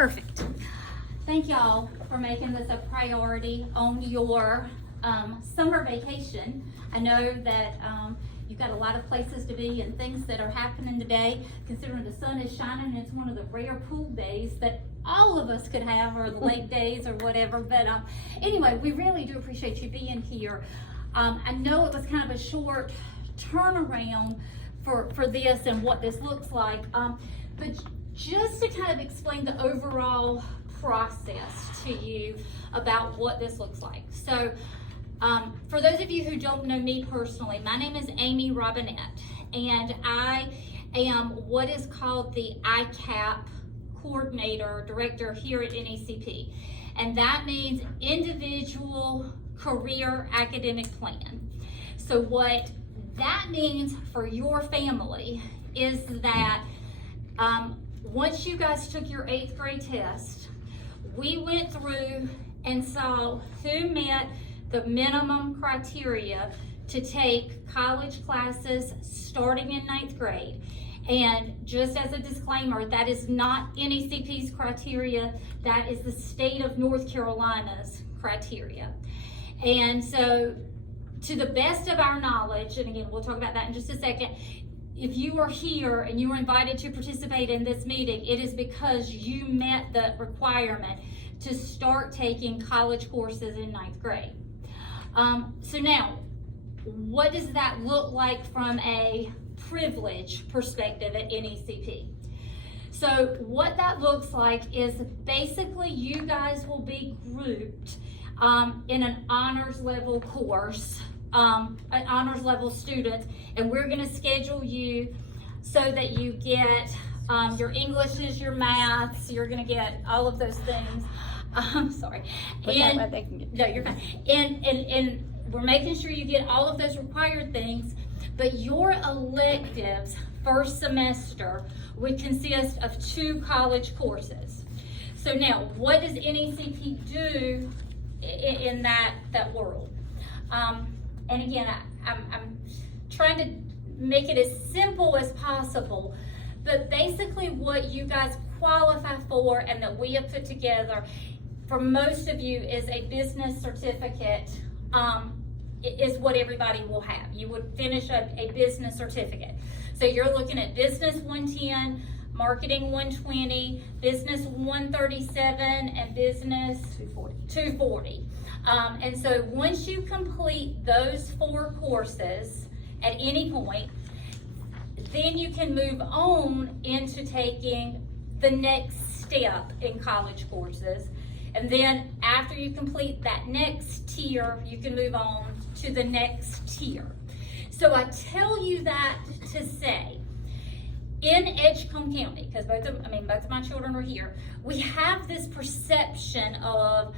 Perfect. Thank y'all for making this a priority on your summer vacation. I know that you've got a lot of places to be and things that are happening today, considering the sun is shining and it's one of the rare pool days that all of us could have, or the lake days or whatever. But anyway, we really do appreciate you being here. I know it was kind of a short turnaround for this and what this looks like, but just to kind of explain the overall process to you about what this looks like. So for those of you who don't know me personally, my name is Amy Robinette, and I am what is called the ICAP coordinator director here at NECP, and that means Individual Career Academic Plan. So what that means for your family is that once you guys took your 8th grade test, we went through and saw who met the minimum criteria to take college classes starting in 9th grade. And just as a disclaimer, that is not NECP's criteria, that is the state of North Carolina's criteria. And so, to the best of our knowledge, and again, we'll talk about that in just a second, if you are here and you were invited to participate in this meeting, it is because you met the requirement to start taking college courses in 9th grade. So now, what does that look like from a privilege perspective at NECP? So what that looks like is basically you guys will be grouped in an honors level course, an honors level student, and we're going to schedule you so that you get your Englishes, your maths, you're going to get all of those things. I'm sorry. No, you're fine. And we're making sure you get all of those required things, but your electives first semester would consist of 2 college courses. So now, what does NECP do in that world? And again, I'm trying to make it as simple as possible, but basically what you guys qualify for and that we have put together for most of you is a business certificate, is what everybody will have. You would finish a business certificate. So you're looking at business 110, marketing 120, business 137, and business 240. And so once you complete those 4 courses at any point, then you can move on into taking the next step in college courses. And then after you complete that next tier, you can move on to the next tier. So I tell you that to say, in Edgecombe County, because both of my children are here, we have this perception of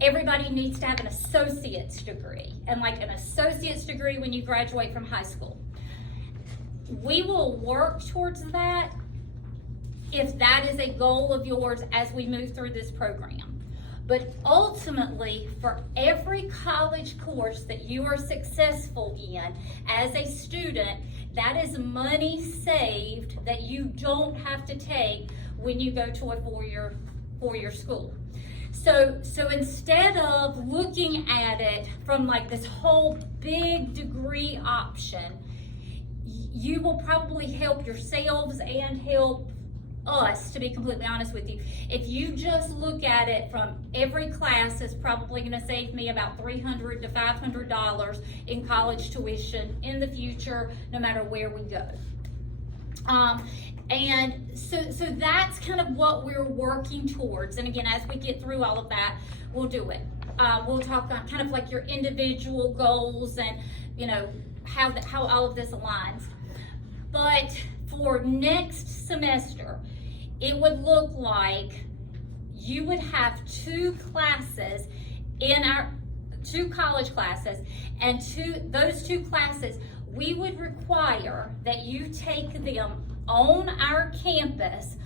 everybody needs to have an associate's degree, and like an associate's degree when you graduate from high school. We will work towards that if that is a goal of yours as we move through this program. But ultimately, for every college course that you are successful in as a student, that is money saved that you don't have to take when you go to a four-year school. So instead of looking at it from like this whole big degree option, you will probably help yourselves and help us, to be completely honest with you. If you just look at it from every class is probably going to save me about $300 to $500 in college tuition in the future, no matter where we go. And so that's kind of what we're working towards. And again, as we get through all of that, we'll do it. We'll talk on kind of like your individual goals and, you know, how all of this aligns. But for next semester, it would look like you would have 2 classes in our 2 college classes, and those 2 classes, we would require that you take them on our campus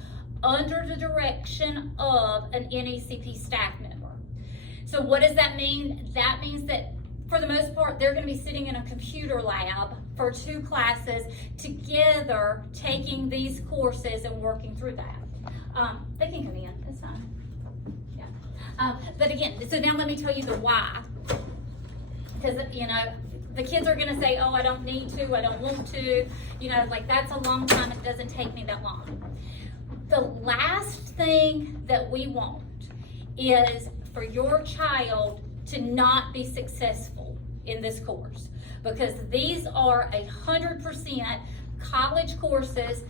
under the direction of an NECP staff member. So what does that mean? That means that for the most part, they're going to be sitting in a computer lab for 2 classes together, taking these courses and working through that. They can come in, it's fine. But again, so now let me tell you the why. Because, you know, the kids are gonna say, oh, I don't need to, I don't want to, you know, like that's a long time, it doesn't take me that long. The last thing that we want is for your child to not be successful in this course, because these are 100% college courses.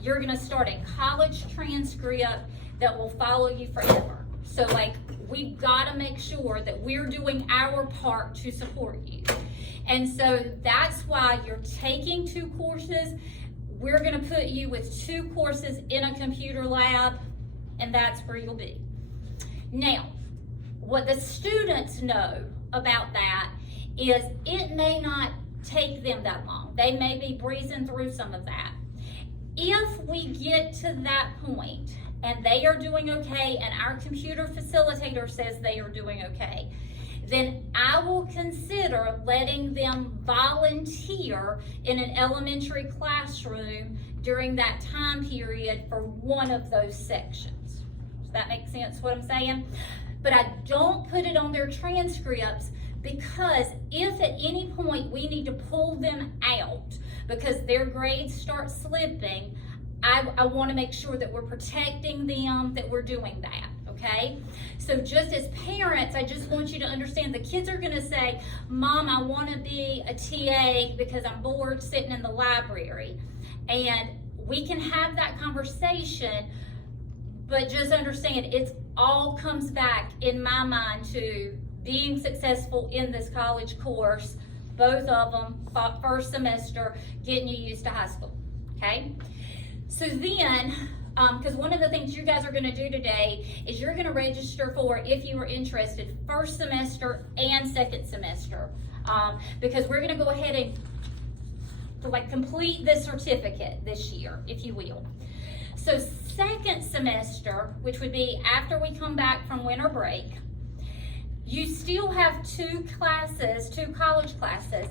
You're gonna start a college transcript that will follow you forever. So like, we've gotta make sure that we're doing our part to support you. And so that's why you're taking 2 courses. We're gonna put you with 2 courses in a computer lab, and that's where you'll be. Now, what the students know about that is it may not take them that long. They may be breezing through some of that. If we get to that point and they are doing okay and our computer facilitator says they are doing okay, then I will consider letting them volunteer in an elementary classroom during that time period for one of those sections. Does that make sense what I'm saying? But I don't put it on their transcripts, because if at any point we need to pull them out because their grades start slipping, I want to make sure that we're protecting them, that we're doing that, okay? So just as parents, I just want you to understand the kids are going to say, Mom, I want to be a TA because I'm bored sitting in the library. And we can have that conversation, but just understand it all comes back in my mind to being successful in this college course, both of them, first semester, getting you used to high school, okay? So then, because one of the things you guys are gonna do today is you're gonna register for, if you are interested, first semester and second semester, because we're gonna go ahead and like complete the certificate this year, if you will. So second semester, which would be after we come back from winter break, you still have 2 classes, 2 college classes,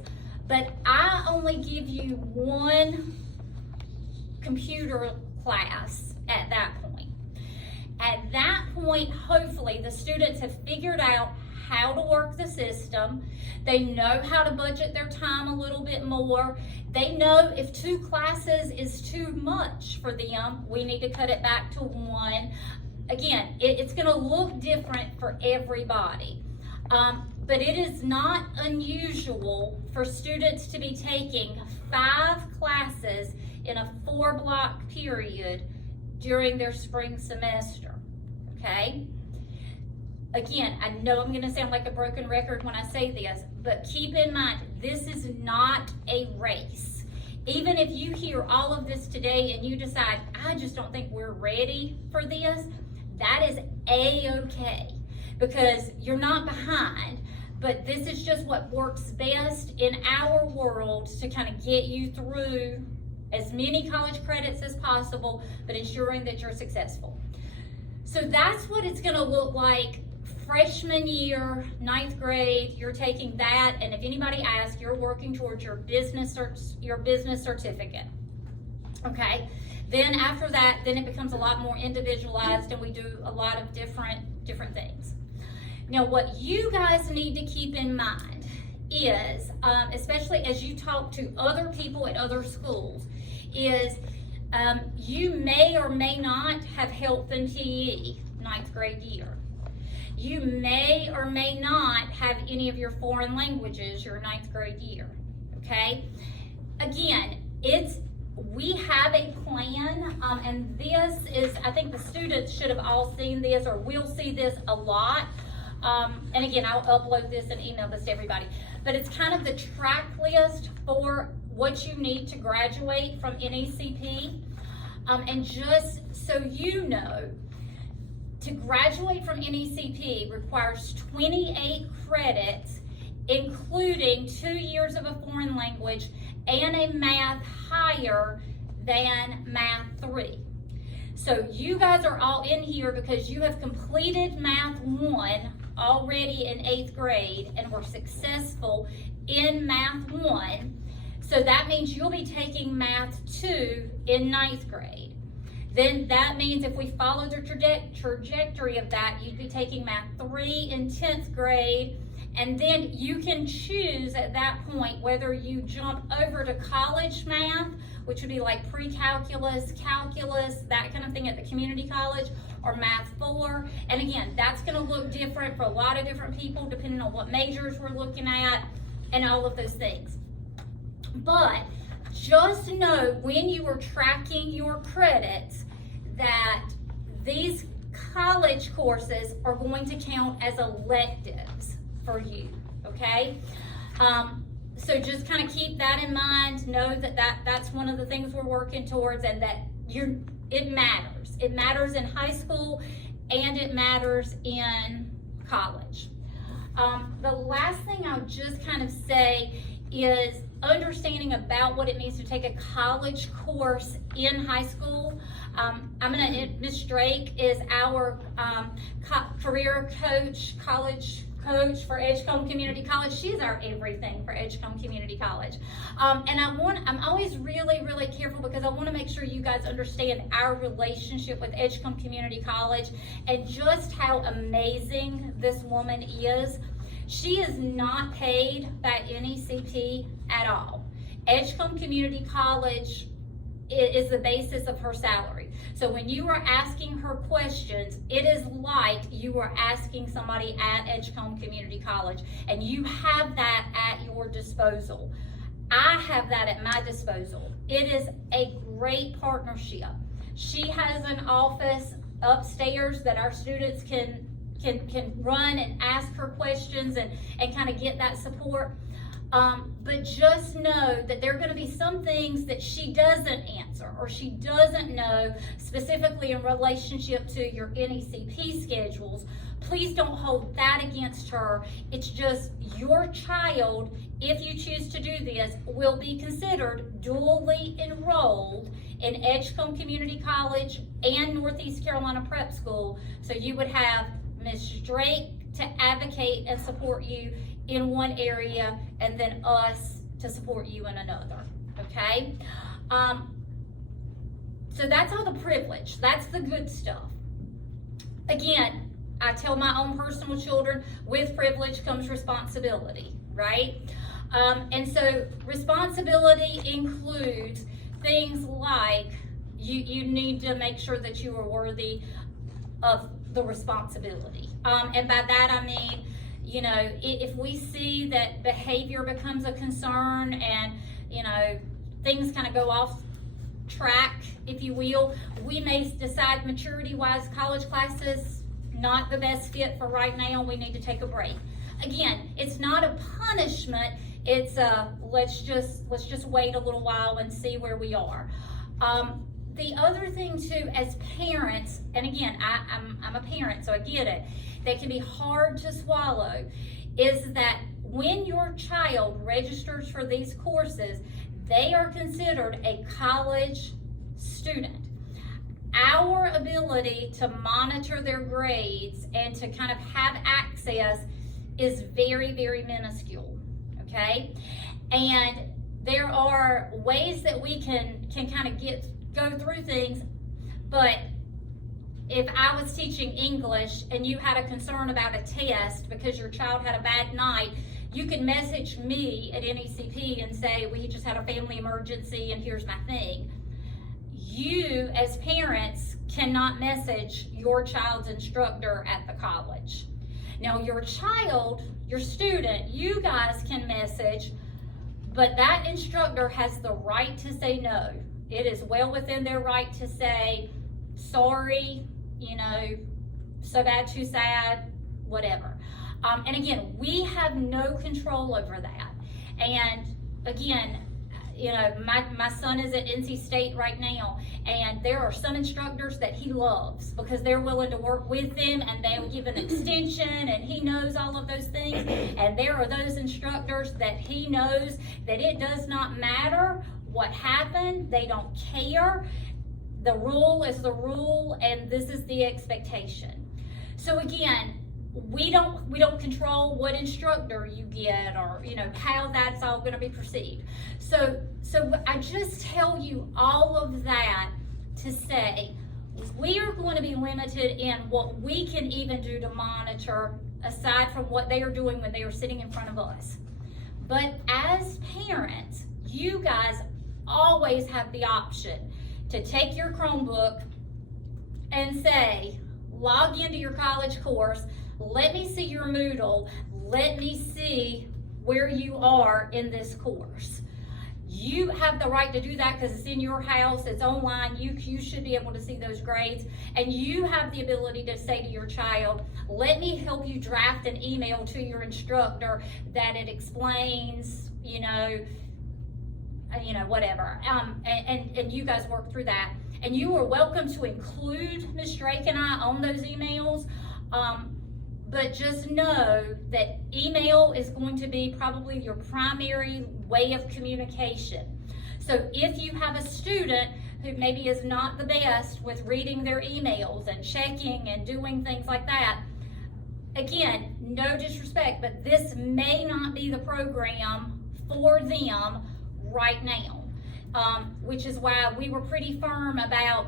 but I only give you 1 computer class at that point. At that point, hopefully the students have figured out how to work the system. They know how to budget their time a little bit more. They know if 2 classes is too much for them, we need to cut it back to 1. Again, it's gonna look different for everybody. But it is not unusual for students to be taking 5 classes in a 4-block period during their spring semester, okay? Again, I know I'm gonna sound like a broken record when I say this, but keep in mind, this is not a race. Even if you hear all of this today and you decide, I just don't think we're ready for this, that is A-okay, because you're not behind, but this is just what works best in our world to kind of get you through as many college credits as possible, but ensuring that you're successful. So that's what it's gonna look like freshman year, 9th grade. You're taking that, and if anybody asks, you're working towards your business certificate, okay? Then after that, then it becomes a lot more individualized, and we do a lot of different things. Now, what you guys need to keep in mind is, especially as you talk to other people at other schools, is you may or may not have health and TE 9th grade year. You may or may not have any of your foreign languages your 9th grade year, okay? Again, we have a plan, and this is, I think the students should have all seen this or will see this a lot. And again, I'll upload this and email this to everybody. But it's kind of the track list for what you need to graduate from NECP. And just so you know, to graduate from NECP requires 28 credits, including 2 years of a foreign language and a math higher than Math 3. So you guys are all in here because you have completed Math 1 already in 8th grade and were successful in Math 1. So that means you'll be taking Math 2 in 9th grade. then that means if we follow the trajectory of that, you'd be taking Math 3 in 10th grade, and then you can choose at that point whether you jump over to college math, which would be like pre-calculus, calculus, that kind of thing at the community college, or Math 4. And again, that's going to look different for a lot of different people depending on what majors we're looking at and all of those things. But just know when you are tracking your credits that these college courses are going to count as electives for you, okay? So just kind of keep that in mind. Know that's one of the things we're working towards, and that it matters. It matters in high school and it matters in college. The last thing I'll just kind of say is understanding about what it means to take a college course in high school. Miss Drake is our career coach, college coach for Edgecombe Community College. She's our everything for Edgecombe Community College. And I'm always really, really careful because I want to make sure you guys understand our relationship with Edgecombe Community College and just how amazing this woman is. She is not paid by NECP at all. Edgecombe Community College is the basis of her salary. So when you are asking her questions, it is like you are asking somebody at Edgecombe Community College, and you have that at your disposal. I have that at my disposal. It is a great partnership. She has an office upstairs that our students can run and ask her questions and kind of get that support. But just know that there are going to be some things that she doesn't answer or she doesn't know specifically in relationship to your NECP schedules. Please don't hold that against her. It's just your child, if you choose to do this, will be considered dually enrolled in Edgecombe Community College and Northeast Carolina Prep School. So you would have Ms. Drake to advocate and support you in one area, and then us to support you in another, okay? So that's all the privilege. That's the good stuff. Again, I tell my own personal children, with privilege comes responsibility, right? And so responsibility includes things like you need to make sure that you are worthy of the responsibility. And by that I mean, you know, if we see that behavior becomes a concern and, you know, things kind of go off track, if you will, we may decide maturity-wise college classes not the best fit for right now, we need to take a break. Again, it's not a punishment, it's a let's just wait a little while and see where we are. The other thing too, as parents, and again, I'm a parent, so I get it, that can be hard to swallow, is that when your child registers for these courses, they are considered a college student. Our ability to monitor their grades and to kind of have access is very, very minuscule, okay? And there are ways that we can kind of go through things, but if I was teaching English and you had a concern about a test because your child had a bad night, you could message me at NECP and say, we just had a family emergency and here's my thing. You, as parents, cannot message your child's instructor at the college. Now, your child, your student, you guys can message, but that instructor has the right to say no. It is well within their right to say, sorry, you know, so bad, too sad, whatever. And again, we have no control over that. And again, you know, my son is at NC State right now, and there are some instructors that he loves because they're willing to work with him and they will give an extension and he knows all of those things. And there are those instructors that he knows that it does not matter what happened, they don't care. The rule is the rule and this is the expectation. So again, we don't control what instructor you get or, you know, how that's all going to be perceived. So I just tell you all of that to say, we are going to be limited in what we can even do to monitor aside from what they are doing when they are sitting in front of us. But as parents, you guys always have the option to take your Chromebook and say, log into your college course, let me see your Moodle, let me see where you are in this course. You have the right to do that because it's in your house, it's online, you should be able to see those grades, and you have the ability to say to your child, let me help you draft an email to your instructor that it explains, whatever, and you guys work through that. And you are welcome to include Ms. Drake and I on those emails, but just know that email is going to be probably your primary way of communication. So if you have a student who maybe is not the best with reading their emails and checking and doing things like that, again, no disrespect, but this may not be the program for them right now. Which is why we were pretty firm about,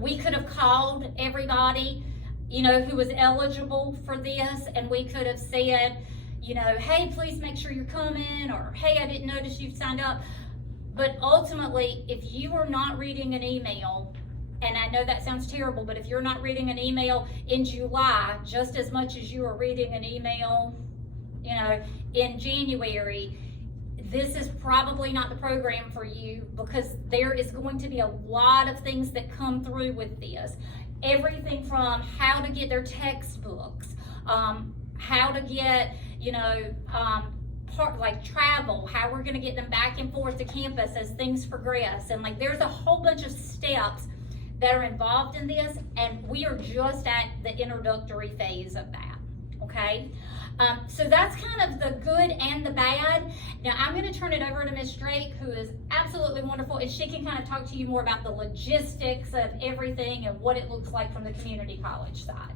we could have called everybody, who was eligible for this, and we could have said, hey, please make sure you're coming, or hey, I didn't notice you signed up. But ultimately, if you are not reading an email, and I know that sounds terrible, but if you're not reading an email in July just as much as you are reading an email, in January, this is probably not the program for you, because there is going to be a lot of things that come through with this. Everything from how to get their textbooks, how to get, like travel, how we're going to get them back and forth to campus as things progress. And there's a whole bunch of steps that are involved in this, and we are just at the introductory phase of that, okay? So that's kind of the good and the bad. Now I'm going to turn it over to Ms. Drake, who is absolutely wonderful, and she can kind of talk to you more about the logistics of everything and what it looks like from the community college side.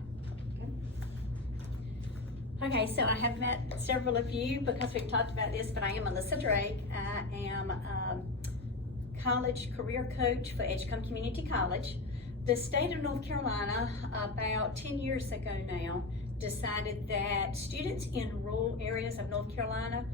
Okay, so I have met several of you because we've talked about this, but I am Melissa Drake. I am college career coach for Edgecombe Community College. The state of North Carolina, about 10 years ago now, decided that students in rural areas of North Carolina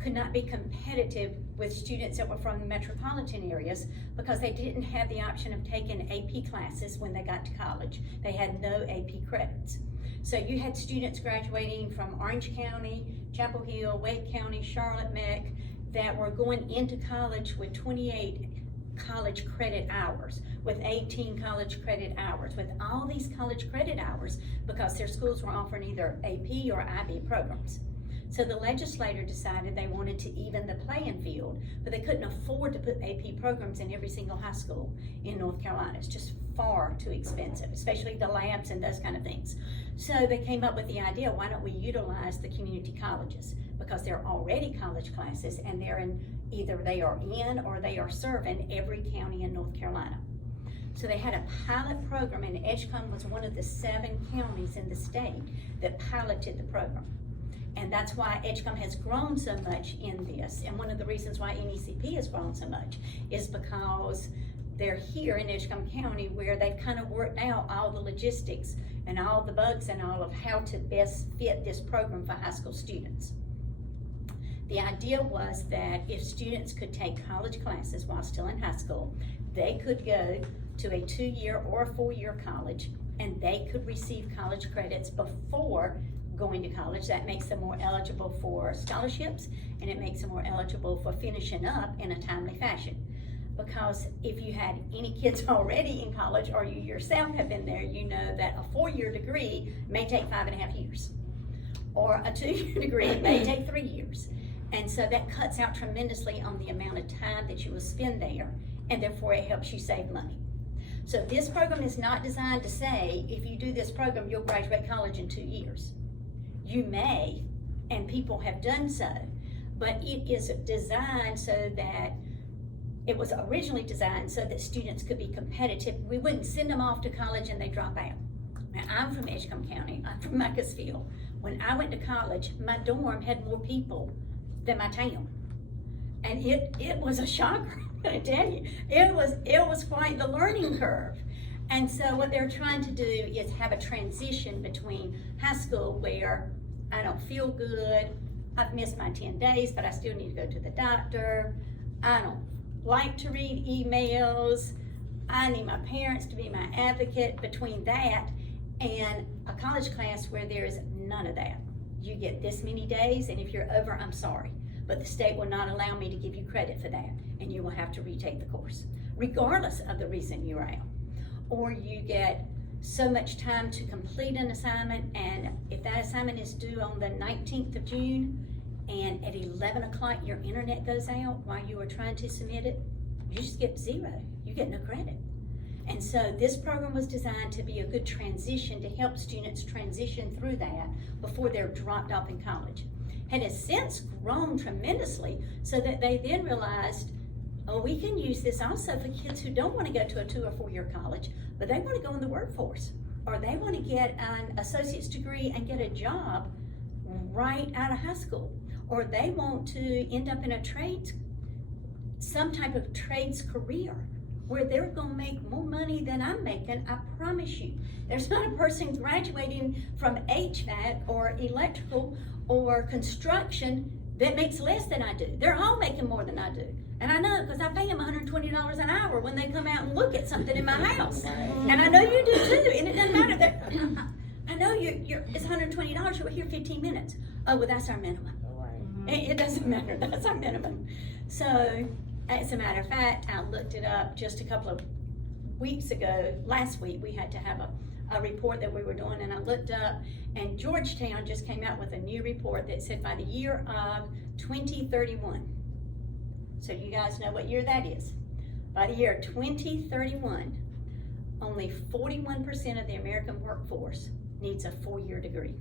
could not be competitive with students that were from the metropolitan areas because they didn't have the option of taking AP classes when they got to college. They had no AP credits. So you had students graduating from Orange County, Chapel Hill, Wake County, Charlotte, Meck, that were going into college with 28 college credit hours, with 18 college credit hours, with all these college credit hours because their schools were offering either AP or IB programs. So the legislature decided they wanted to even the playing field, but they couldn't afford to put AP programs in every single high school in North Carolina. It's just far too expensive, especially the labs and those kind of things. So they came up with the idea, why don't we utilize the community colleges? Because they're already college classes and they're in, either they are in or they are serving every county in North Carolina. So they had a pilot program, and Edgecombe was one of the 7 counties in the state that piloted the program. And that's why Edgecombe has grown so much in this. And one of the reasons why NECP has grown so much is because they're here in Edgecombe County, where they've kind of worked out all the logistics and all the bugs and all of how to best fit this program for high school students. The idea was that if students could take college classes while still in high school, they could go to a 2-year or a 4-year college, and they could receive college credits before going to college. That makes them more eligible for scholarships, and it makes them more eligible for finishing up in a timely fashion. Because if you had any kids already in college, or you yourself have been there, you know that a 4-year degree may take 5.5 years, or a 2-year degree may take 3 years. And so that cuts out tremendously on the amount of time that you will spend there, and therefore it helps you save money. So this program is not designed to say, if you do this program, you'll graduate college in 2 years. You may, and people have done so, but it is designed so that, it was originally designed so that students could be competitive. We wouldn't send them off to college and they drop out. Now, I'm from Edgecombe County, I'm from Macclesfield. When I went to college, my dorm had more people than my town. And it was a shocker, I tell you. It was quite the learning curve. And so what they're trying to do is have a transition between high school where I don't feel good, I've missed my 10 days, but I still need to go to the doctor, I don't like to read emails, I need my parents to be my advocate, between that and a college class where there's none of that. You get this many days, and if you're over, I'm sorry, but the state will not allow me to give you credit for that, and you will have to retake the course, regardless of the reason you're out. Or you get so much time to complete an assignment, and if that assignment is due on the 19th of June, and at 11 o'clock your internet goes out while you are trying to submit it, you just get 0. You get no credit. And so this program was designed to be a good transition to help students transition through that before they're dropped off in college. And has since grown tremendously so that they then realized, oh, we can use this also for kids who don't want to go to a 2 or 4 year college, but they want to go in the workforce, or they want to get an associate's degree and get a job right out of high school, or they want to end up in a trades, some type of trades career where they're going to make more money than I'm making. I promise you. There's not a person graduating from HVAC or electrical or construction that makes less than I do. They're all making more than I do. And I know, because I pay them $120 an hour when they come out and look at something in my house. And I know you do too, and it doesn't matter that, I know it's $120, you were here 15 minutes. Oh, well, that's our minimum. It doesn't matter, that's our minimum. So, as a matter of fact, I looked it up just a couple of weeks ago. Last week, we had to have a report that we were doing, and I looked up, and Georgetown just came out with a new report that said by the year of 2031, so you guys know what year that is. By the year 2031, only 41% of the American workforce needs a 4-year degree.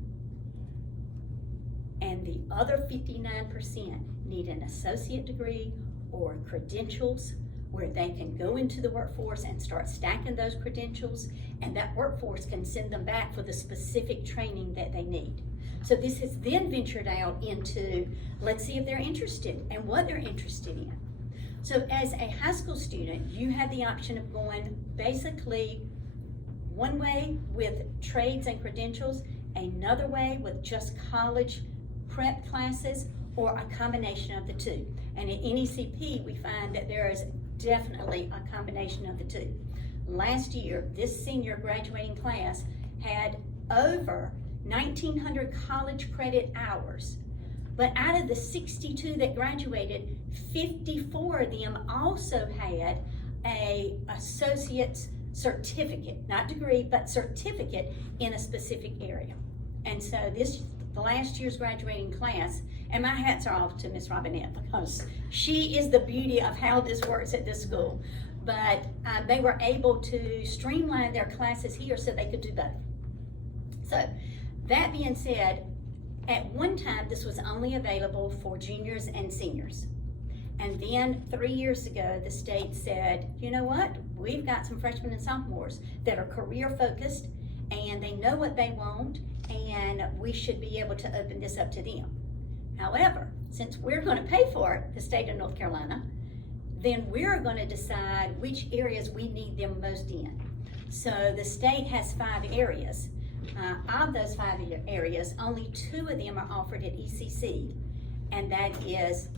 And the other 59% need an associate degree or credentials where they can go into the workforce and start stacking those credentials, and that workforce can send them back for the specific training that they need. So this has then ventured out into, let's see if they're interested and what they're interested in. So as a high school student, you have the option of going basically one way with trades and credentials, another way with just college prep classes, or a combination of the two. And in NECP, we find that there is definitely a combination of the two. Last year, this senior graduating class had over 1,900 college credit hours. But out of the 62 that graduated, 54 of them also had a associate's certificate, not degree, but certificate in a specific area. And so the last year's graduating class, and my hats are off to Miss Robinette because she is the beauty of how this works at this school. But they were able to streamline their classes here so they could do both. So that being said, at one time this was only available for juniors and seniors. And then 3 years ago, the state said, you know what? We've got some freshmen and sophomores that are career focused and they know what they want, and we should be able to open this up to them. However, since we're going to pay for it, the state of North Carolina, then we're going to decide which areas we need them most in. So the state has 5 areas. Of those 5 areas, only 2 of them are offered at ECC, and that is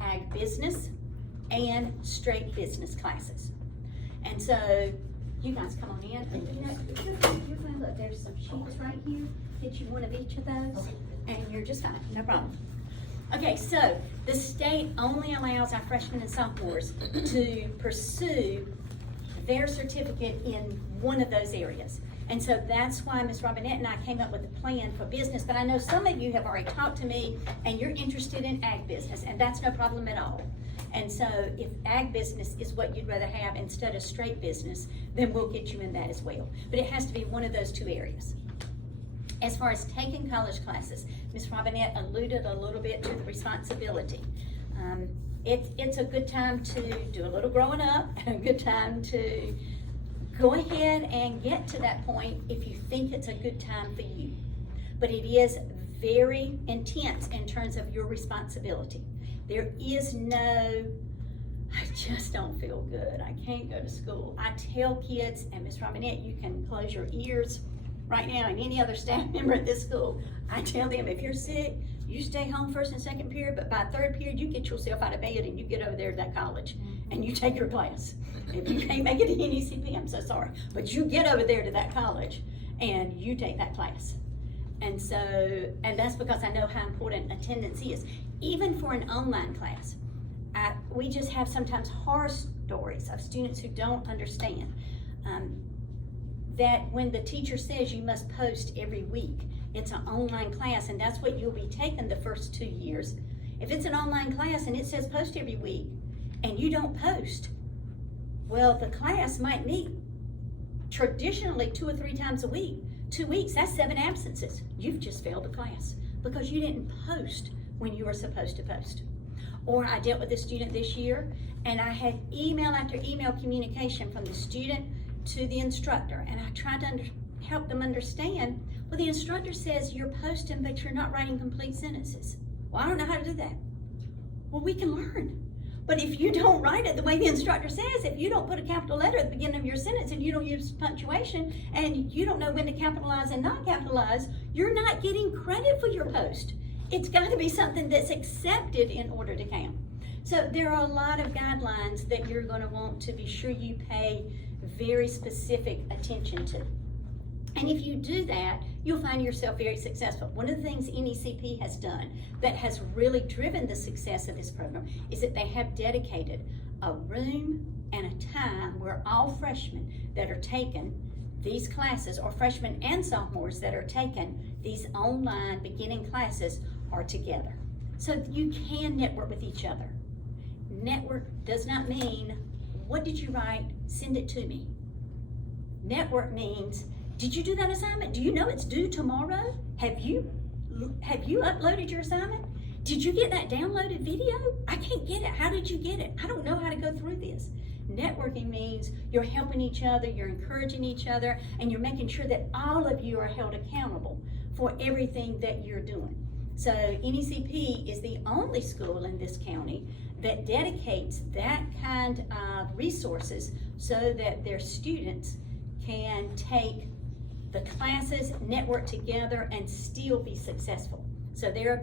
ag business and straight business classes. And so you guys come on in, and you know, you're going to look, there's some sheets right here. Get you one of each of those, and you're just fine, no problem. Okay, so the state only allows our freshmen and sophomores to pursue their certificate in one of those areas. And so that's why Ms. Robinette and I came up with a plan for business, but I know some of you have already talked to me and you're interested in ag business, and that's no problem at all. And so if ag business is what you'd rather have instead of straight business, then we'll get you in that as well. But it has to be one of those 2 areas. As far as taking college classes, Ms. Robinette alluded a little bit to the responsibility. It's a good time to do a little growing up, and a good time to go ahead and get to that point if you think it's a good time for you. But it is very intense in terms of your responsibility. There is no I just don't feel good. I can't go to school. I tell kids, and Miss Robinette, you can close your ears right now, and any other staff member at this school, I tell them, if you're sick, you stay home first and second period, but by third period, you get yourself out of bed and you get over there to that college and you take your class. If you can't make it to NECP, I'm so sorry, but you get over there to that college and you take that class. And so, and that's because I know how important attendance is. Even for an online class, we just have sometimes horror stories of students who don't understand that when the teacher says you must post every week, it's an online class, and that's what you'll be taking the first 2 years. If it's an online class and it says post every week and you don't post, well, the class might meet traditionally 2 or 3 times a week. 2 weeks, that's 7 absences. You've just failed the class because you didn't post when you were supposed to post. Or I dealt with a student this year and I had email after email communication from the student to the instructor, and I tried to help them understand, well, the instructor says you're posting but you're not writing complete sentences. Well, I don't know how to do that. Well, we can learn. But if you don't write it the way the instructor says, if you don't put a capital letter at the beginning of your sentence and you don't use punctuation and you don't know when to capitalize and not capitalize, you're not getting credit for your post. It's got to be something that's accepted in order to count. So there are a lot of guidelines that you're going to want to be sure you pay very specific attention to. And if you do that, you'll find yourself very successful. One of the things NECP has done that has really driven the success of this program is that they have dedicated a room and a time where all freshmen that are taking these classes, or freshmen and sophomores that are taking these online beginning classes, are together. So you can network with each other. Network does not mean, what did you write? Send it to me. Network means, did you do that assignment? Do you know it's due tomorrow? Have you uploaded your assignment? Did you get that downloaded video? I can't get it. How did you get it? I don't know how to go through this. Networking means you're helping each other, you're encouraging each other, and you're making sure that all of you are held accountable for everything that you're doing. So NECP is the only school in this county that dedicates that kind of resources so that their students can take the classes, network together, and still be successful. So they're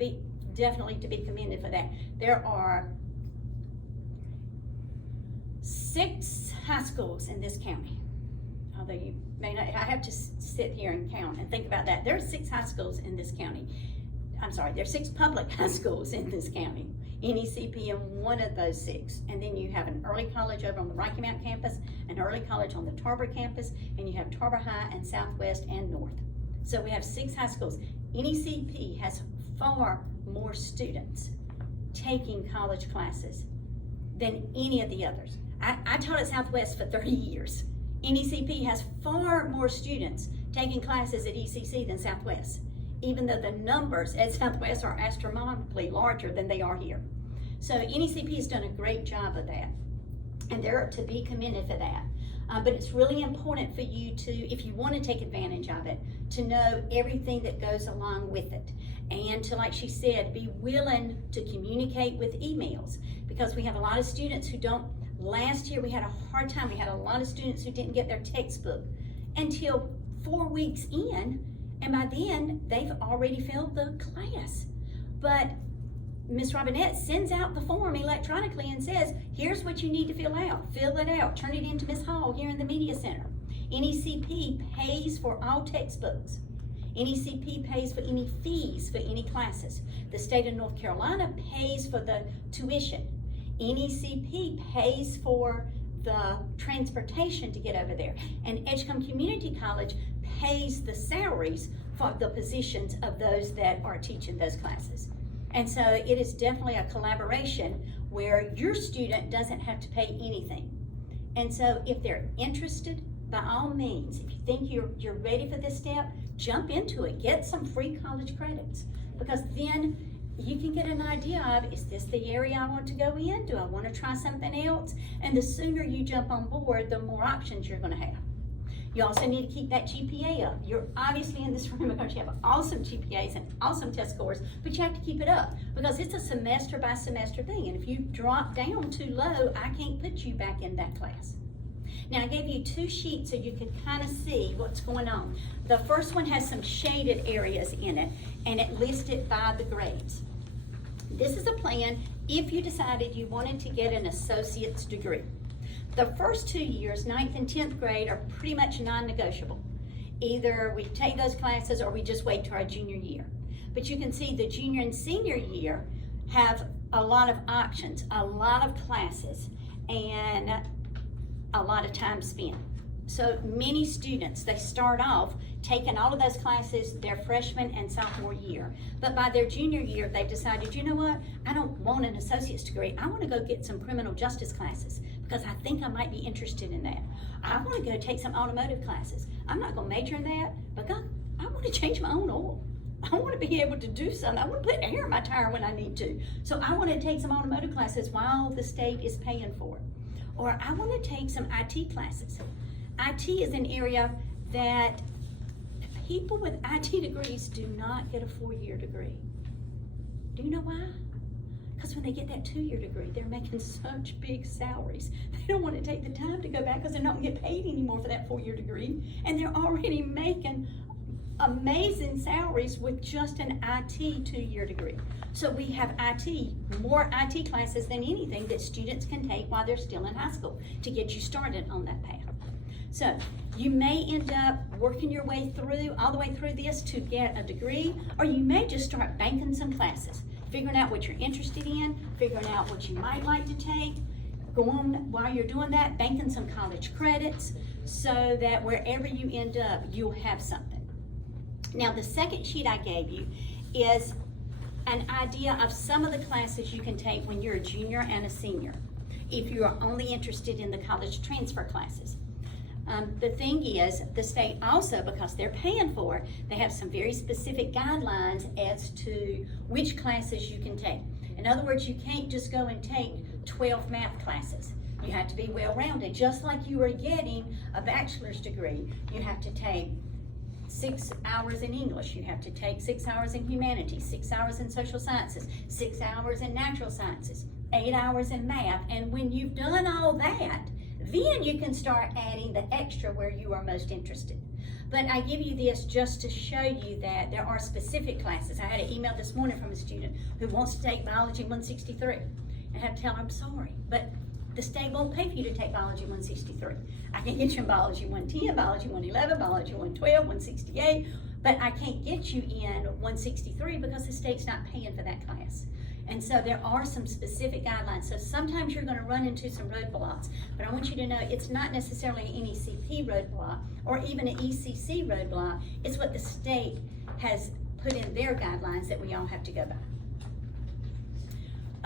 definitely to be commended for that. There are 6 high schools in this county. Although you may not, I have to sit here and count and think about that. There are 6 high schools in this county. I'm sorry, there are 6 public high schools in this county. NECP in one of those 6. And then you have an early college over on the Rocky Mount campus, an early college on the Tarboro campus, and you have Tarboro High and Southwest and North. So we have 6 high schools. NECP has far more students taking college classes than any of the others. I taught at Southwest for 30 years. NECP has far more students taking classes at ECC than Southwest, even though the numbers at Southwest are astronomically larger than they are here. So NECP has done a great job of that, and they're to be commended for that. But it's really important for you to, if you want to take advantage of it, to know everything that goes along with it. And to, like she said, be willing to communicate with emails, because we have a lot of students who don't. Last year we had a hard time. We had a lot of students who didn't get their textbook until 4 weeks in, and by then they've already failed the class. But Ms. Robinette sends out the form electronically and says, here's what you need to fill out. Fill it out, turn it into Ms. Hall here in the Media Center. NECP pays for all textbooks. NECP pays for any fees for any classes. The state of North Carolina pays for the tuition. NECP pays for the transportation to get over there. And Edgecombe Community College pays the salaries for the positions of those that are teaching those classes. And so it is definitely a collaboration where your student doesn't have to pay anything. And so if they're interested, by all means, if you think you're ready for this step, jump into it. Get some free college credits, because then you can get an idea of, is this the area I want to go in? Do I want to try something else? And the sooner you jump on board, the more options you're going to have. You also need to keep that GPA up. You're obviously in this room because you have awesome GPAs and awesome test scores, but you have to keep it up because it's a semester by semester thing. And if you drop down too low, I can't put you back in that class. Now, I gave you 2 sheets so you can kind of see what's going on. The first one has some shaded areas in it, and it lists it by the grades. This is a plan if you decided you wanted to get an associate's degree. The first 2 years, 9th and 10th grade, are pretty much non-negotiable. Either we take those classes or we just wait till our junior year. But you can see the junior and senior year have a lot of options, a lot of classes, and a lot of time spent. So many students, they start off taking all of those classes their freshman and sophomore year. But by their junior year, they've decided, you know what, I don't want an associate's degree. I want to go get some criminal justice classes because I think I might be interested in that. I want to go take some automotive classes. I'm not going to major in that because I want to change my own oil. I want to be able to do something. I want to put air in my tire when I need to. So I want to take some automotive classes while the state is paying for it. Or I want to take some IT classes. IT is an area that people with IT degrees do not get a 4-year degree. Do you know why? Because when they get that 2-year degree, they're making such big salaries. They don't want to take the time to go back because they're not going to get paid anymore for that 4-year degree. And they're already making amazing salaries with just an IT 2-year degree. So we have more IT classes than anything that students can take while they're still in high school to get you started on that path. So you may end up working your way through, all the way through this to get a degree, or you may just start banking some classes, figuring out what you're interested in, figuring out what you might like to take, going while you're doing that, banking some college credits so that wherever you end up, you'll have something. Now, the second sheet I gave you is an idea of some of the classes you can take when you're a junior and a senior, if you are only interested in the college transfer classes. The thing is, the state also, because they're paying for it, they have some very specific guidelines as to which classes you can take. In other words, you can't just go and take 12 math classes. You have to be well-rounded. Just like you are getting a bachelor's degree, you have to take 6 hours in English, you have to take 6 hours in humanities, 6 hours in social sciences, 6 hours in natural sciences, 8 hours in math, and when you've done all that, then you can start adding the extra where you are most interested. But I give you this just to show you that there are specific classes. I had an email this morning from a student who wants to take Biology 163. I had to tell her, I'm sorry, but the state won't pay for you to take Biology 163. I can get you in Biology 110, Biology 111, Biology 112, 168, but I can't get you in 163 because the state's not paying for that class. And so there are some specific guidelines. So sometimes you're going to run into some roadblocks, but I want you to know it's not necessarily an NECP roadblock or even an ECC roadblock. It's what the state has put in their guidelines that we all have to go by.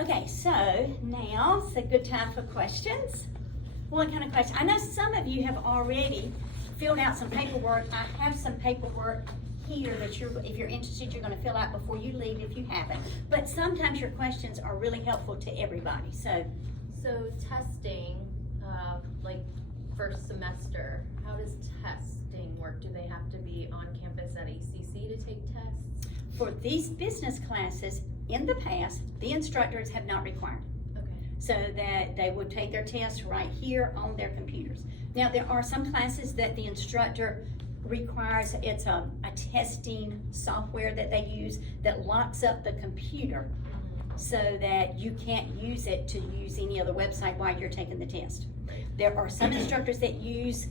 Okay, so now it's a good time for questions. What kind of question? I know some of you have already filled out some paperwork. I have some paperwork here that if you're interested, you're going to fill out before you leave if you haven't. But sometimes your questions are really helpful to everybody. So testing, like first semester, how does testing work? Do they have to be on campus at ECC to take tests? For these business classes, in the past, the instructors have not required it. Okay. So that they would take their tests right here on their computers. Now, there are some classes that the instructor requires, it's a testing software that they use that locks up the computer so that you can't use it to use any other website while you're taking the test. There are some instructors that use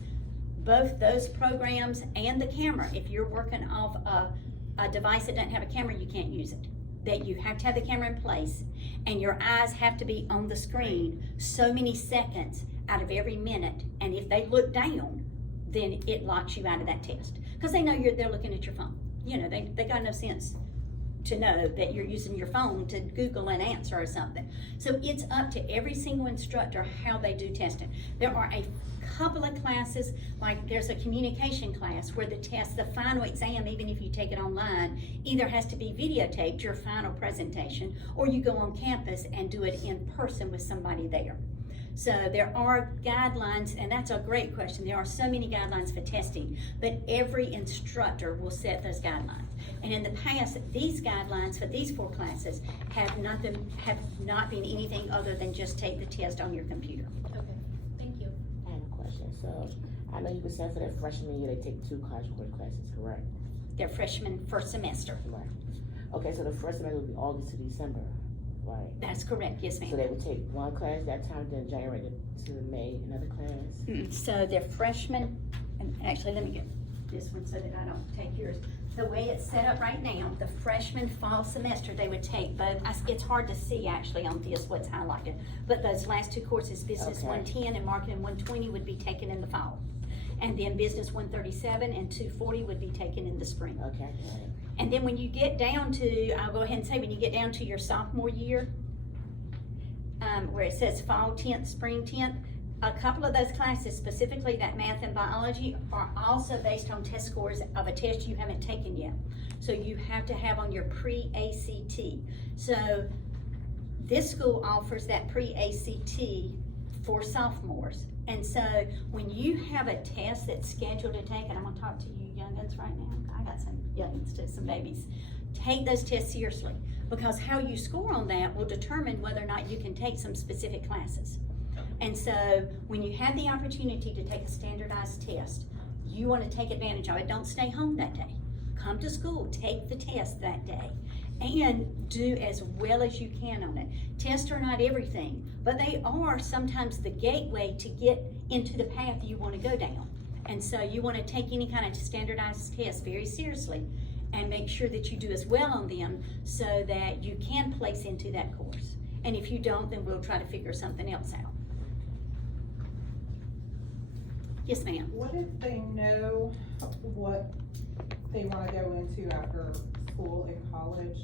both those programs and the camera. If you're working off a device that doesn't have a camera, you can't use it. That you have to have the camera in place and your eyes have to be on the screen so many seconds out of every minute, and if they look down, then it locks you out of that test because they know they're looking at your phone. You know, they got no sense to know that you're using your phone to Google an answer or something. So it's up to every single instructor how they do testing. There are a couple of classes, like there's a communication class where the test, the final exam, even if you take it online, either has to be videotaped, your final presentation, or you go on campus and do it in person with somebody there. So there are guidelines, and that's a great question. There are so many guidelines for testing, but every instructor will set those guidelines. And in the past, these guidelines for these 4 classes have not been anything other than just take the test on your computer. Okay, thank you. I have a question. So I know you were saying for their freshman year they take 2 college core classes, correct? They're freshmen first semester. Right. Okay, so the first semester would be August to December, right? That's correct, yes, ma'am. So they would take 1 class that time, then January to May, another class? So they're freshmen, and actually, let me get this one so that I don't take yours. The way it's set up right now, the freshman fall semester, they would take both, it's hard to see actually on this what's highlighted, but those last 2 courses, Business Okay. 110 and Marketing 120 would be taken in the fall. And then Business 137 and 240 would be taken in the spring. Okay, right. And then when you get down to, I'll go ahead and say, when you get down to your sophomore year, where it says fall 10th, spring 10th, a couple of those classes, specifically that math and biology, are also based on test scores of a test you haven't taken yet. So you have to have on your pre-ACT. So this school offers that pre-ACT for sophomores. And so when you have a test that's scheduled to take, and I'm gonna talk to you youngins right now, I got some youngins too, some babies. Take those tests seriously, because how you score on that will determine whether or not you can take some specific classes. And so when you have the opportunity to take a standardized test, you wanna take advantage of it. Don't stay home that day. Come to school, take the test that day, and do as well as you can on it. Tests are not everything, but they are sometimes the gateway to get into the path you wanna go down. And so you wanna take any kind of standardized test very seriously and make sure that you do as well on them so that you can place into that course. And if you don't, then we'll try to figure something else out. Yes, ma'am. What if they know what they wanna go into after school and college,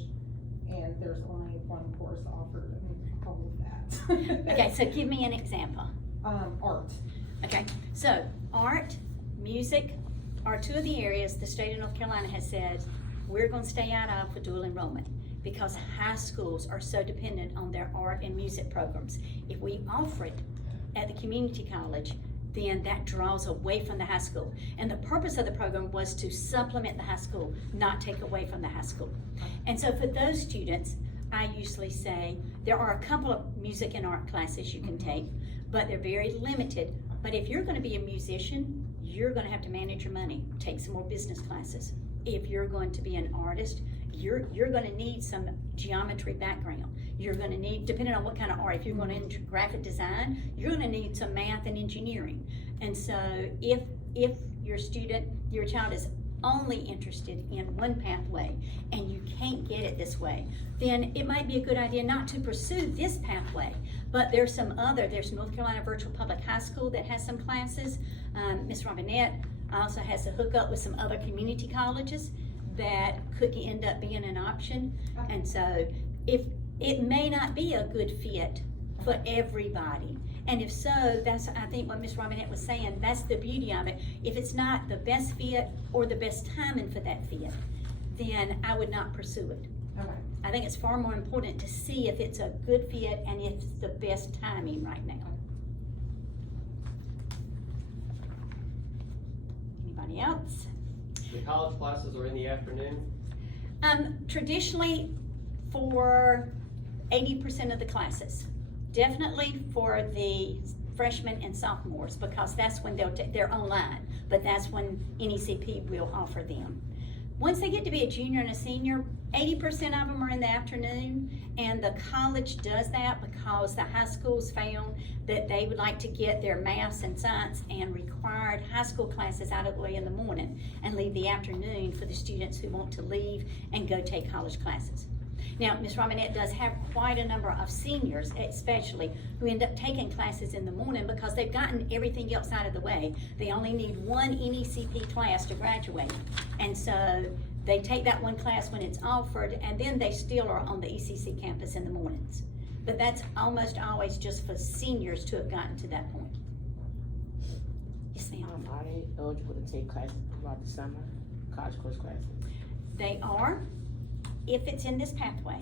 and there's only 1 course offered and all of that? Okay, so give me an example. Art. Okay, so art, music are 2 of the areas the state of North Carolina has said we're gonna stay out of for dual enrollment, because high schools are so dependent on their art and music programs. If we offer it at the community college, then that draws away from the high school. And the purpose of the program was to supplement the high school, not take away from the high school. And so for those students, I usually say, there are a couple of music and art classes you can take, but they're very limited. But if you're gonna be a musician, you're gonna have to manage your money, take some more business classes. If you're going to be an artist, you're gonna need some geometry background. You're gonna need, depending on what kind of art, if you're going into graphic design, you're gonna need some math and engineering. And so if your child is only interested in one pathway and you can't get it this way, then it might be a good idea not to pursue this pathway. But there's North Carolina Virtual Public High School that has some classes. Ms. Robinette also has to hook up with some other community colleges that could end up being an option. And so if it may not be a good fit for everybody. And if so, that's, I think what Ms. Robinette was saying, that's the beauty of it. If it's not the best fit or the best timing for that fit, then I would not pursue it. Okay. I think it's far more important to see if it's a good fit and if it's the best timing right now. Anybody else? The college classes are in the afternoon? Traditionally for 80% of the classes. Definitely for the freshmen and sophomores, because that's when they're online, but that's when NECP will offer them. Once they get to be a junior and a senior, 80% of them are in the afternoon, and the college does that because the high schools found that they would like to get their maths and science and required high school classes out of the way in the morning and leave the afternoon for the students who want to leave and go take college classes. Now, Ms. Robinette does have quite a number of seniors, especially, who end up taking classes in the morning because they've gotten everything else out of the way. They only need 1 NECP class to graduate. And so they take that 1 class when it's offered, and then they still are on the ECC campus in the mornings. But that's almost always just for seniors to have gotten to that point. Yes, ma'am. Are they eligible to take classes throughout the summer, college course classes? They are, if it's in this pathway,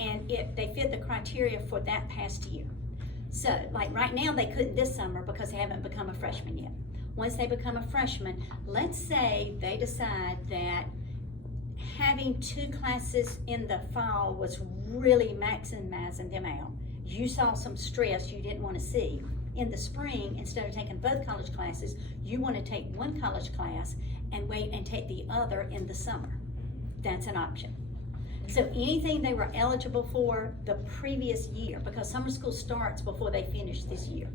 and if they fit the criteria for that past year. So, like right now, they couldn't this summer because they haven't become a freshman yet. Once they become a freshman, let's say they decide that having 2 classes in the fall was really maximizing them out. You saw some stress you didn't want to see. In the spring, instead of taking both college classes, you want to take 1 college class and wait and take the other in the summer. That's an option. So anything they were eligible for the previous year, because summer school starts before they finish this year.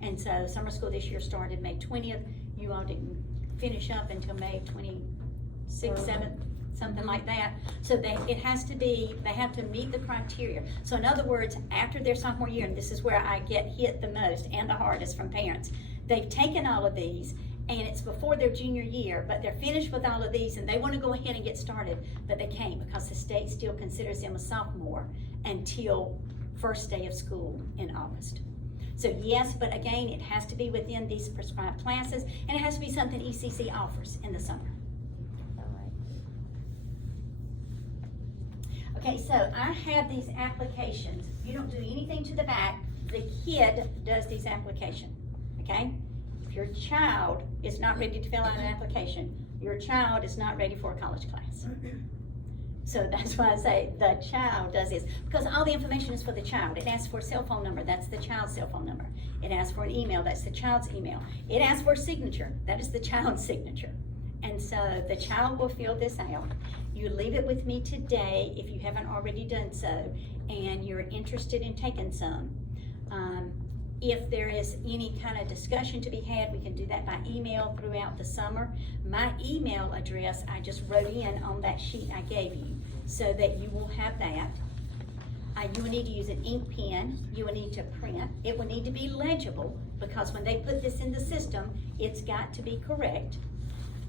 And so summer school this year started May 20th. You all didn't finish up until May 26th, 7th, something like that. So they have to meet the criteria. So in other words, after their sophomore year, and this is where I get hit the most and the hardest from parents, they've taken all of these and it's before their junior year, but they're finished with all of these and they want to go ahead and get started, but they can't because the state still considers them a sophomore until first day of school in August. So yes, but again, it has to be within these prescribed classes and it has to be something ECC offers in the summer. Okay, so I have these applications. You don't do anything to the back. The kid does these applications, okay? If your child is not ready to fill out an application, your child is not ready for a college class. So that's why I say the child does this, because all the information is for the child. It asks for a cell phone number, that's the child's cell phone number. It asks for an email, that's the child's email. It asks for a signature, that is the child's signature. And so the child will fill this out. You leave it with me today if you haven't already done so, and you're interested in taking some. If there is any kind of discussion to be had, we can do that by email throughout the summer. My email address, I just wrote in on that sheet I gave you so that you will have that. You will need to use an ink pen. You will need to print. It will need to be legible because when they put this in the system, it's got to be correct.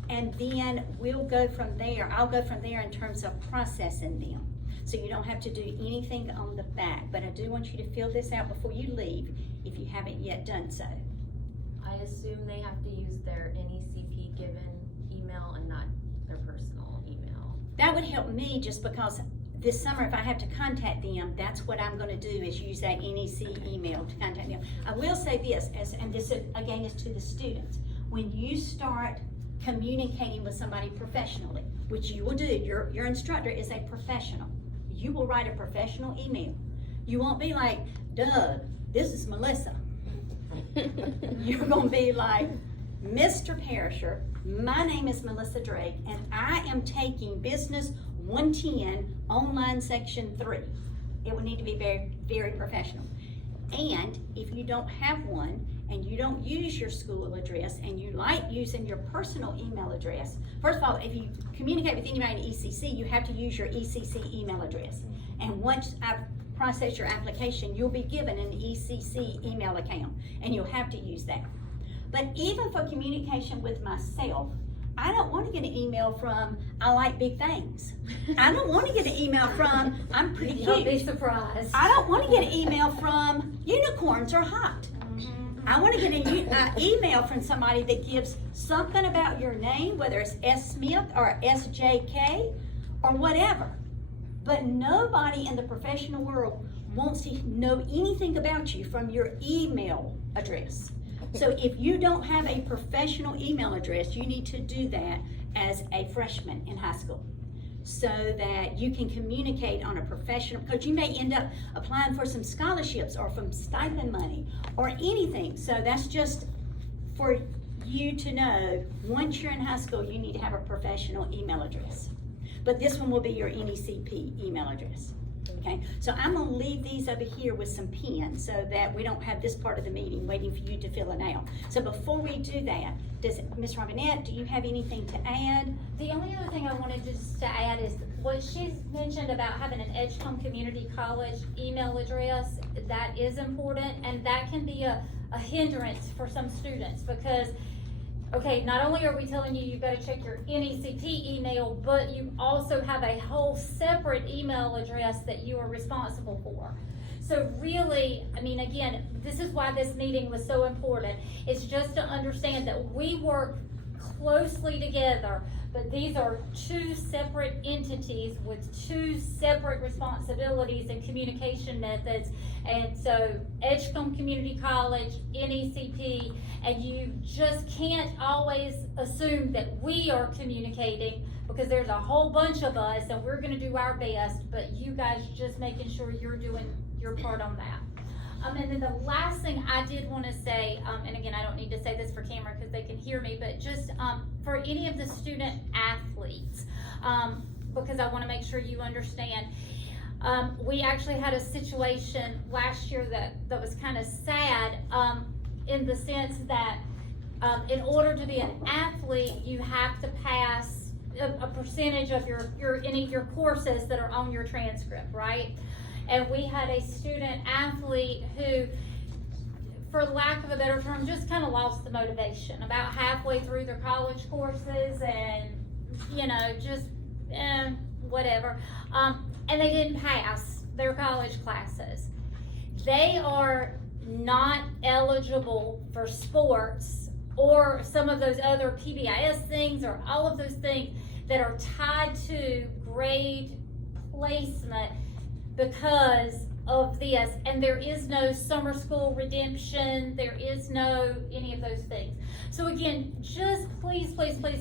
And then we'll go from there. I'll go from there in terms of processing them. So you don't have to do anything on the back, but I do want you to fill this out before you leave if you haven't yet done so. I assume they have to use their NECP given email and not their personal email. That would help me just because this summer if I have to contact them, that's what I'm gonna do is use that NEC email to contact them. I will say this, and this again is to the students. When you start communicating with somebody professionally, which you will do, your instructor is a professional. You will write a professional email. You won't be like, Doug, this is Melissa. You're gonna be like, Mr. Perisher, my name is Melissa Drake, and I am taking Business 110 Online Section 3. It will need to be very, very professional. And if you don't have one, and you don't use your school address, and you like using your personal email address, first of all, if you communicate with anybody in ECC, you have to use your ECC email address. And once I've processed your application, you'll be given an ECC email account, and you'll have to use that. But even for communication with myself, I don't want to get an email from, I like big things. I don't want to get an email from, I'm pretty cute. Don't be surprised. I don't want to get an email from, unicorns are hot. I want to get an email from somebody that gives something about your name, whether it's S. Smith or SJK or whatever. But nobody in the professional world wants to know anything about you from your email address. So if you don't have a professional email address, you need to do that as a freshman in high school so that you can communicate on a professional, because you may end up applying for some scholarships or from stipend money or anything. So that's just for you to know, once you're in high school, you need to have a professional email address. But this one will be your NECP email address. Okay, so I'm gonna leave these over here with some pens so that we don't have this part of the meeting waiting for you to fill it out. So before we do that, Ms. Robinette, do you have anything to add? The only other thing I wanted just to add is what she's mentioned about having an Edgecombe Community College email address. That is important, and that can be a hindrance for some students because, okay, not only are we telling you you've got to check your NECP email, but you also have a whole separate email address that you are responsible for. So really, I mean, again, this is why this meeting was so important. It's just to understand that we work closely together, but these are two separate entities with two separate responsibilities and communication methods. And so Edgecombe Community College, NECP, and you just can't always assume that we are communicating, because there's a whole bunch of us and we're gonna do our best, but you guys just making sure you're doing your part on that. And then the last thing I did want to say, and again, I don't need to say this for camera because they can hear me, but just for any of the student athletes, because I want to make sure you understand, we actually had a situation last year that was kind of sad, in the sense that in order to be an athlete, you have to pass a percentage of any of your courses that are on your transcript, right? And we had a student athlete who, for lack of a better term, just kind of lost the motivation about halfway through their college courses, and just whatever. And they didn't pass their college classes. They are not eligible for sports or some of those other PBIS things or all of those things that are tied to grade placement because of this. And there is no summer school redemption, there is no any of those things. So again, just please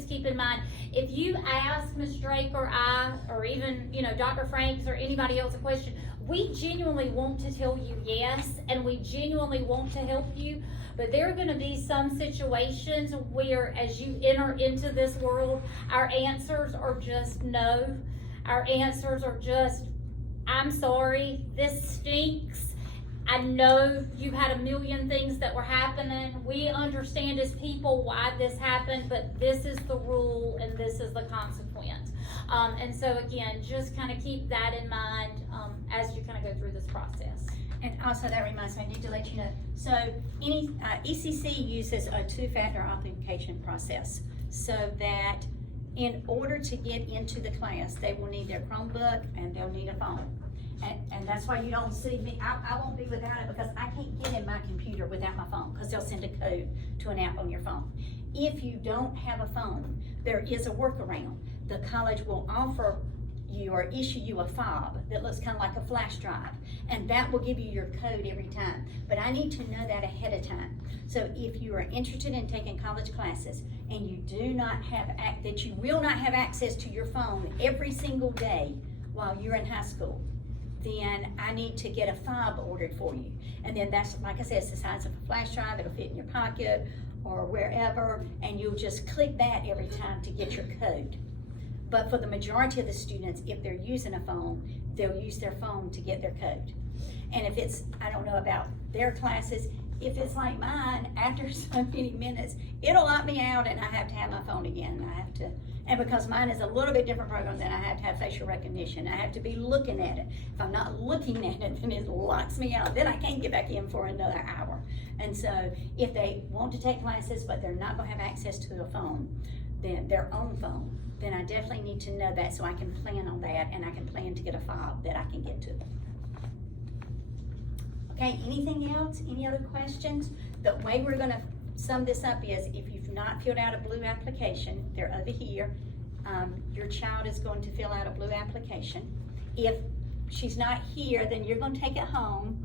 keep in mind, if you ask Ms. Drake or I, or even Dr. Franks or anybody else a question, we genuinely want to tell you yes, and we genuinely want to help you. But there are going to be some situations where, as you enter into this world, our answers are just no. Our answers are just, I'm sorry, this stinks. I know you've had a million things that were happening. We understand as people why this happened, but this is the rule and this is the consequence. And so again, just kind of keep that in mind as you kind of go through this process. And also that reminds me, I need to let you know, so ECC uses a two-factor authentication process, so that in order to get into the class, they will need their Chromebook and they'll need a phone. And that's why you don't see me, I won't be without it, because I can't get in my computer without my phone, because they'll send a code to an app on your phone. If you don't have a phone, there is a workaround. The college will offer you or issue you a fob that looks kind of like a flash drive, and that will give you your code every time. But I need to know that ahead of time. So if you are interested in taking college classes and you do not have, that you will not have access to your phone every single day while you're in high school, then I need to get a fob ordered for you. And then that's, like I said, it's the size of a flash drive. It'll fit in your pocket or wherever, and you'll just click that every time to get your code. But for the majority of the students, if they're using a phone, they'll use their phone to get their code. And if it's, I don't know about their classes, if it's like mine, after so many minutes, it'll lock me out and I have to have my phone again. And because mine is a little bit different program, then I have to have facial recognition. I have to be looking at it. If I'm not looking at it, then it locks me out. Then I can't get back in for another hour. And so if they want to take classes, but they're not gonna have access to a phone, then their own phone, then I definitely need to know that so I can plan on that, and I can plan to get a fob that I can get to them. Okay, anything else? Any other questions? The way we're gonna sum this up is, if you've not filled out a blue application, they're over here. Your child is going to fill out a blue application. If she's not here, then you're gonna take it home,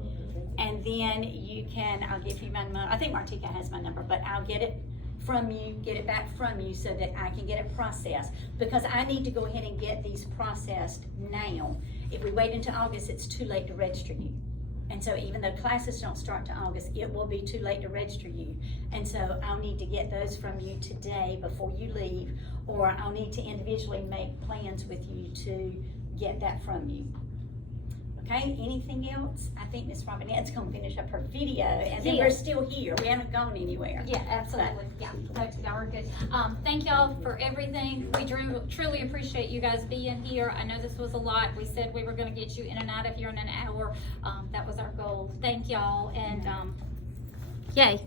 and then you can, I'll give you my number. I think Martika has my number, but I'll get it from you, get it back from you so that I can get it processed, because I need to go ahead and get these processed now. If we wait until August, it's too late to register you. And so even though classes don't start to August, it will be too late to register you. And so I'll need to get those from you today before you leave, or I'll need to individually make plans with you to get that from you. Okay, anything else? I think Miss Robinette's gonna finish up her video, and then we're still here. We haven't gone anywhere. Yeah, absolutely. Yeah, y'all are good. Thank y'all for everything. We truly appreciate you guys being here. I know this was a lot. We said we were gonna get you in and out of here in an hour. That was our goal. Thank y'all, and yay.